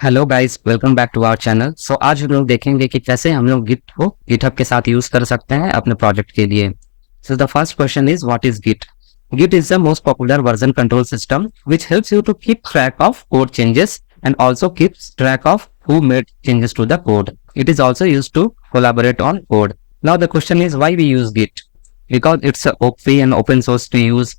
Hello guys, welcome back to our channel. आज हम लोग देखेंगे कि कैसे हम लोग गिट को गिटहब के साथ यूज कर सकते हैं अपने प्रोजेक्ट के लिए। The first question is what is Git. Git is the most popular version control system which helps you to keep track of code changes and also keeps track of who made changes to the code. It is also used to collaborate on code. Now the question is why we use Git? Because it's a free and open source to use,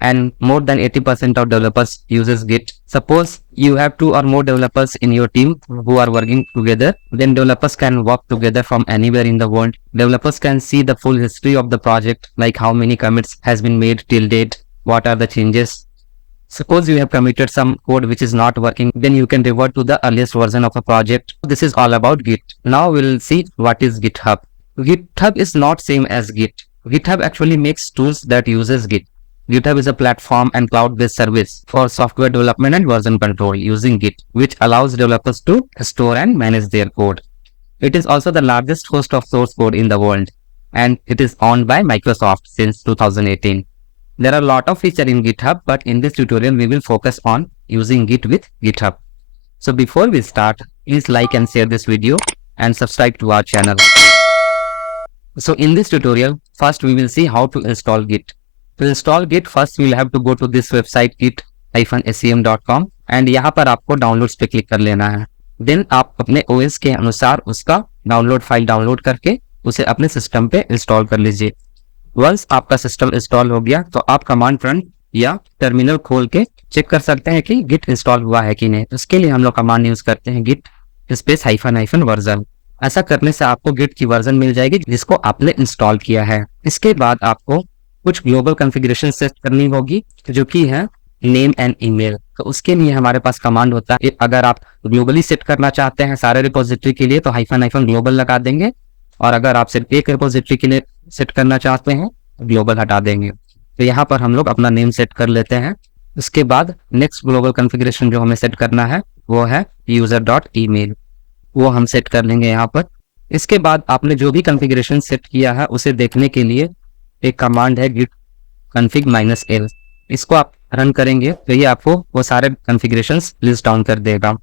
and more than 80% of developers uses Git. Suppose you have two or more developers in your team who are working together, then developers can work together from anywhere in the world. Developers can see the full history of the project, like how many commits has been made till date, what are the changes. Suppose you have committed some code which is not working, then you can revert to the earliest version of a project. This is all about Git. Now we'll see what is GitHub. GitHub is not same as Git. GitHub actually makes tools that uses Git. GitHub is a platform and cloud-based service for software development and version control using Git, which allows developers to store and manage their code. It is also the largest host of source code in the world, and it is owned by Microsoft since 2018. There are a lot of features in GitHub, but in this tutorial, we will focus on using Git with GitHub. So before we start, please like and share this video and subscribe to our channel. So in this tutorial, first we will see how to install Git. To install Git, first we will have to go to this website git-sem.com and यहाँ पर आपको downloads पे click कर लेना है। Then आप अपने OS के अनुसार उसका डाउनलोड फाइल डाउनलोड करके उसे अपने सिस्टम पे इंस्टॉल कर लीजिए। वंस आपका सिस्टम इंस्टॉल हो गया तो आप कमांड प्रॉम्प्ट या टर्मिनल खोल के चेक कर सकते हैं कि गिट इंस्टॉल हुआ है कि नहीं। उसके लिए हम लोग कमांड यूज करते हैं गिट स्पेस हाइफन वर्जन। ऐसा करने से आपको गिट की वर्जन मिल जाएगी जिसको आपने इंस्टॉल किया है। इसके बाद आपको कुछ ग्लोबल कॉन्फ़िगरेशन सेट करनी होगी जो कि है नेम एंड ईमेल। तो उसके लिए हमारे पास कमांड होता है, अगर आप ग्लोबली सेट करना चाहते हैं सारे रिपोजिटरी के लिए तो हाइफन ग्लोबल लगा देंगे, और अगर आप सिर्फ एक रिपोजिटरी के लिए सेट करना चाहते हैं तो ग्लोबल हटा देंगे। तो यहाँ पर हम लोग अपना नेम सेट कर लेते हैं। उसके बाद नेक्स्ट ग्लोबल कॉन्फ़िगरेशन जो हमें सेट करना है वो है user.email, वो हम सेट कर लेंगे यहाँ पर। इसके बाद आपने जो भी कॉन्फ़िगरेशन सेट किया है उसे देखने के लिए एक कमांड है git config -l। इसको आप रन करेंगे तो ये आपको वो सारे कॉन्फ़िगरेशंस लिस्ट डाउन कर देगा।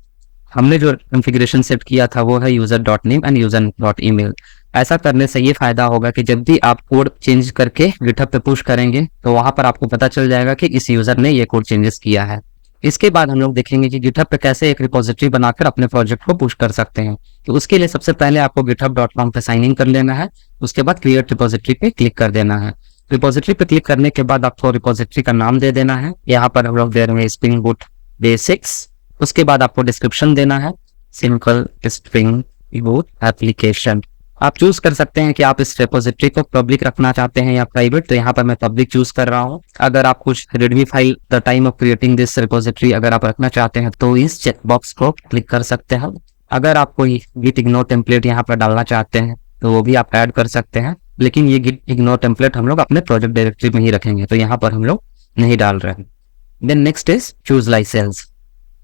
हमने जो कॉन्फ़िगरेशन सेट किया था वो है user.name एंड user.email। ऐसा करने से ये फायदा होगा कि जब भी आप कोड चेंज करके गिटहब पे पुश करेंगे तो वहां पर आपको पता चल जाएगा कि इस यूजर ने ये कोड चेंजेस किया है। इसके बाद हम लोग देखेंगे कि गिटहब पे कैसे एक रिपोजिटरी बनाकर अपने प्रोजेक्ट को पुश कर सकते हैं। तो उसके लिए सबसे पहले आपको github.com पे साइन इन कर लेना है। उसके बाद क्रिएट रिपोजिटरी पे क्लिक कर देना है। रिपोजिटरी पे क्लिक करने के बाद आपको रिपोजिटरी का नाम दे देना है। यहाँ पर हम लोग दे रहे हैं स्प्रिंग बूट बेसिक्स। उसके बाद आपको डिस्क्रिप्शन देना है सिंपल स्प्रिंग बूट एप्लीकेशन। आप चूज कर सकते हैं कि आप इस रिपोजिटरी को पब्लिक रखना चाहते हैं या प्राइवेट। तो यहाँ पर मैं पब्लिक चूज कर रहा हूँ। अगर आप कुछ Redmi file the time of creating this repository अगर आप रखना चाहते हैं तो इस चेकबॉक्स को क्लिक कर सकते हैं। अगर आप कोई गिट इग्नोर टेम्पलेट यहाँ पर डालना चाहते हैं तो वो भी आप ऐड कर सकते हैं, लेकिन ये गिट इग्नोर टेम्पलेट हम लोग अपने प्रोजेक्ट डायरेक्टरी में ही रखेंगे, तो यहाँ पर हम लोग नहीं डाल रहे हैं। Then next is choose licence.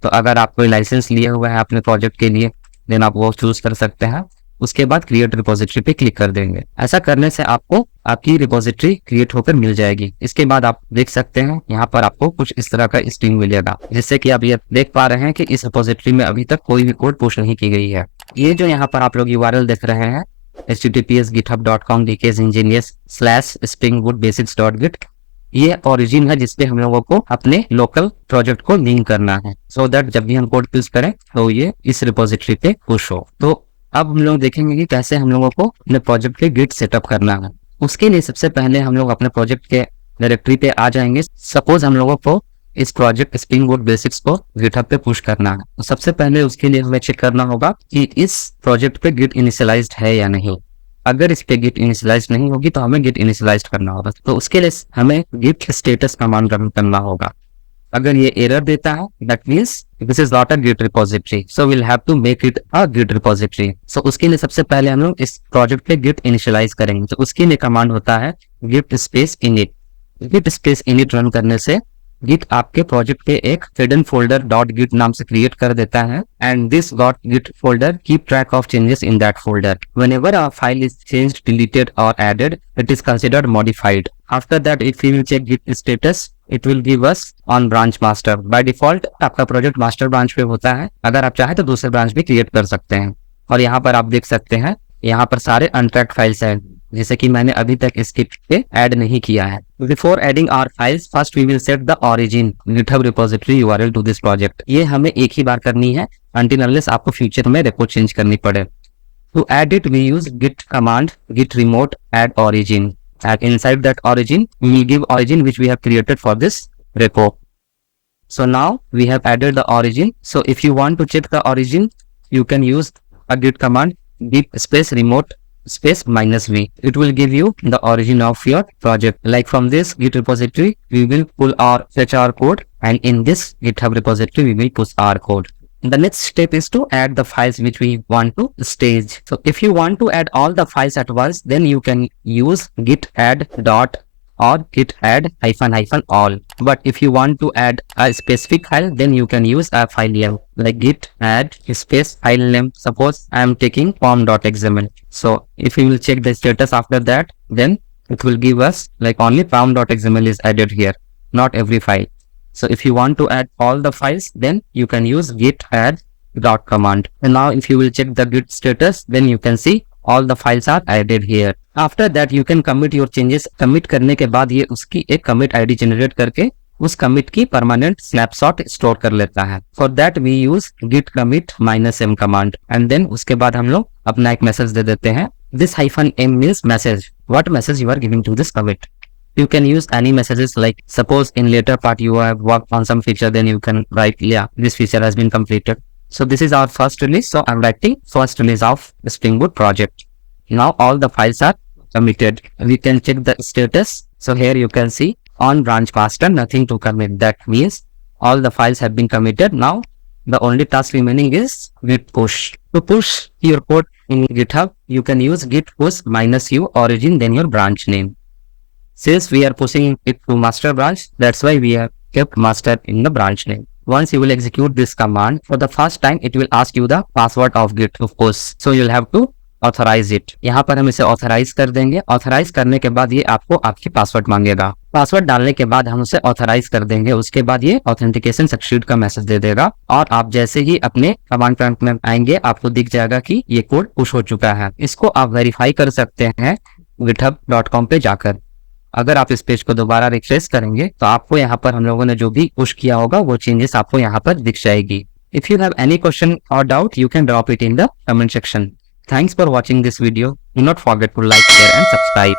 तो अगर आप कोई लाइसेंस लिए हुआ है अपने प्रोजेक्ट के लिए देन आप वो चूज कर सकते हैं। उसके बाद क्रिएट रिपोजिटरी पे क्लिक कर देंगे। ऐसा करने से आपको आपकी रिपोजिटरी क्रिएट होकर मिल जाएगी। इसके बाद आप देख सकते हैं यहाँ पर आपको कुछ इस तरह का स्ट्रिंग मिलेगा, जिससे कि आप ये देख पा रहे हैं कि इस रिपोजिटरी में अभी तक कोई भी कोड पुश नहीं की गई है। ये जो यहाँ पर आप लोग URL देख रहे हैं https://github.com/springbootbasics.git, ये ओरिजिन है जिसपे हम लोगों को अपने लोकल प्रोजेक्ट को लिंक करना है, सो दैट जब भी हम कोड पुश करें तो ये इस रिपोजिटरी पे पुश हो। तो अब हम लोग देखेंगे कि कैसे हम लोगों को अपने प्रोजेक्ट के गिट सेटअप करना है। उसके लिए सबसे पहले हम लोग अपने प्रोजेक्ट के डायरेक्टरी पे आ जाएंगे। सपोज हम लोगों को इस प्रोजेक्ट स्प्रिंग बूट बेसिक्स को गिटहब पे पुश करना है, तो सबसे पहले उसके लिए हमें चेक करना होगा कि इस प्रोजेक्ट पे गिट इनिशियलाइज्ड है या नहीं। अगर इस पे गिट इनिशियलाइज्ड नहीं होगी तो हमें गिट इनिशियलाइज्ड करना होगा। तो उसके लिए हमें गिट स्टेटस कमांड रन करना होगा। अगर ये एरर देता है that means this is not a git repository, so we'll have to make it a git repository. So उसके लिए सबसे पहले हम लोग इस प्रोजेक्ट पे गिट इनिशियलाइज करेंगे। तो उसके लिए कमांड होता है Git space init. Git space init run करने से गिट आपके प्रोजेक्ट के एक हिडन फोल्डर डॉट गिट नाम से क्रिएट कर देता है and this dot Git folder keep track of changes in that folder. Whenever a file is changed, deleted or added, it is considered modified. After that, if we will check git status, it will give us on branch master. By default आपका project master branch पे होता है, अगर आप चाहे तो दूसरे branch भी क्रिएट कर सकते हैं. और यहाँ पर आप देख सकते हैं, यहाँ पर सारे अनट्रैक्ड फाइल्स हैं जैसे कि मैंने अभी तक इसके पे ऐड नहीं किया है. Before adding our files, first we will set the origin GitHub repository URL to this project. ये हमें एक ही बार करनी है until unless आपको फ्यूचर में रेपो चेंज करनी पड़े. To add it, we use git command git remote add origin, and inside that origin we will give origin which we have created for this repo. So now we have added the origin. So if you want to check the origin, you can use a git command git space remote space -v. It will give you the origin of your project. Like from this git repository we will pull our fetch our code, and in this github repository we will push our code. The next step is to add the files which we want to stage. So if you want to add all the files at once, then you can use git add dot or git add -- all. But if you want to add a specific file, then you can use a file name like git add space file name. Suppose I am taking pom.xml. So if we will check the status after that, then it will give us like only pom.xml is added here, not every file. So if you want to add all the files, then you can use git add dot command. And now if you will check the git status, then you can see all the files are added here. After that you can commit your changes. Commit करने के बाद ये उसकी एक commit ID generate करके उस commit की permanent snapshot store कर लेता है. For that we use git commit -m command, and then उसके बाद हम लोग अपना एक message दे देते हैं. This -m means message. What message you are giving to this commit? You can use any messages, like suppose in later part you have worked on some feature, then you can write, yeah, this feature has been completed. So this is our first release. So I'm writing first release of the Spring Boot project. Now all the files are committed. We can check the status. So here you can see on branch master, nothing to commit. That means all the files have been committed. Now the only task remaining is git push. To push your code in GitHub, you can use git push -u origin, then your branch name. Since we are pushing it to master branch, that's why we have kept master in the branch name. Once you will execute this command, for the first time it will ask you the password of git of push. So you'll have to authorize it. यहाँ पर हम इसे authorize कर देंगे. Authorize करने के बाद ये आपको आपकी पासवर्ड मांगेगा. पासवर्ड डालने के बाद हम उसे authorize कर देंगे. उसके बाद ये authentication succeed का मैसेज दे देगा, और आप जैसे ही अपने कमांड प्रॉम्प्ट में आएंगे आपको दिख जाएगा कि ये कोड पुश हो चुका है. इसको आप वेरीफाई कर सकते हैं github.com पे जाकर. अगर आप इस पेज को दोबारा रिफ्रेश करेंगे तो आपको यहाँ पर हम लोगों ने जो भी पुश किया होगा वो चेंजेस आपको यहाँ पर दिख जाएगी. If you have any question और doubt, you can drop it in the comment section. Thanks for watching this video. Do not forget to like, share and subscribe.